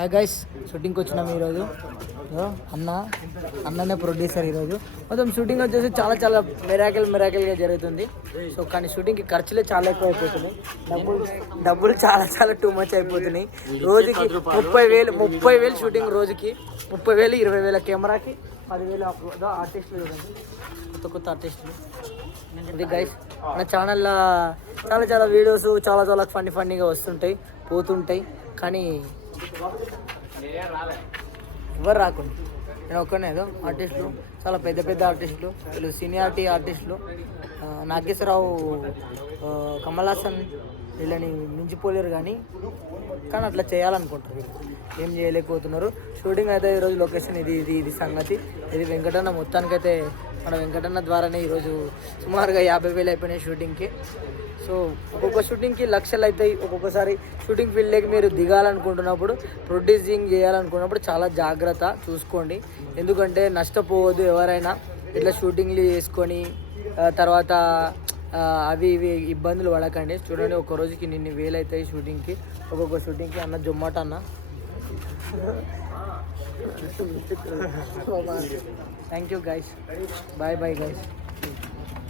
Hi guys, షూటింగ్కి వచ్చినాం ఈరోజు. అన్ననే ప్రొడ్యూసర్ ఈరోజు. మొత్తం షూటింగ్ వచ్చేసి చాలా మెరాకిల్గా జరుగుతుంది. సో కానీ షూటింగ్కి ఖర్చులే చాలా ఎక్కువ అయిపోతున్నాయి. డబ్బులు చాలా టూ మచ్ అయిపోతున్నాయి. రోజుకి 30,000 షూటింగ్, రోజుకి 30,000, 20,000 కెమెరాకి, 10,000 ఆర్టిస్టులు చూడండి, కొత్త ఆర్టిస్టులు. ఇది గైస్, మన ఛానల్లో చాలా వీడియోస్ చాలా ఫన్నీగా వస్తుంటాయి, పోతుంటాయి. కానీ ఎవరు రాకుండా నేను ఒక్కనే ఏదో ఆర్టిస్టులు, చాలా పెద్ద ఆర్టిస్టులు, వీళ్ళు సీనియారిటీ ఆర్టిస్టులు. నాగేశ్వరరావు, కమల్ హాసన్ వీళ్ళని మించిపోలేరు. కానీ అట్లా చేయాలనుకుంటారు, వీళ్ళు ఏం చేయలేకపోతున్నారు. షూటింగ్ అయితే ఈరోజు లొకేషన్ ఇది సంగతి. ఇది వెంకటన్న. మొత్తానికైతే మన వెంకటన్న ద్వారానే ఈరోజు సుమారుగా 50,000 అయిపోయినాయి షూటింగ్కి. సో ఒక్కొక్క షూటింగ్కి లక్షలు అవుతాయి. ఒక్కొక్కసారి షూటింగ్ ఫీల్డ్లోకి మీరు దిగాలనుకుంటున్నప్పుడు, ప్రొడ్యూసింగ్ చేయాలనుకున్నప్పుడు చాలా జాగ్రత్త చూసుకోండి. ఎందుకంటే నష్టపోవద్దు ఎవరైనా. ఇట్లా షూటింగ్లు చేసుకొని తర్వాత అవి ఇవి ఇబ్బందులు పడకండి. చూడండి, ఒక్క రోజుకి నిన్ను వేలు అవుతాయి షూటింగ్కి. ఒక్కొక్క షూటింగ్కి అన్న జొమాట అన్న. Thank you guys, bye guys.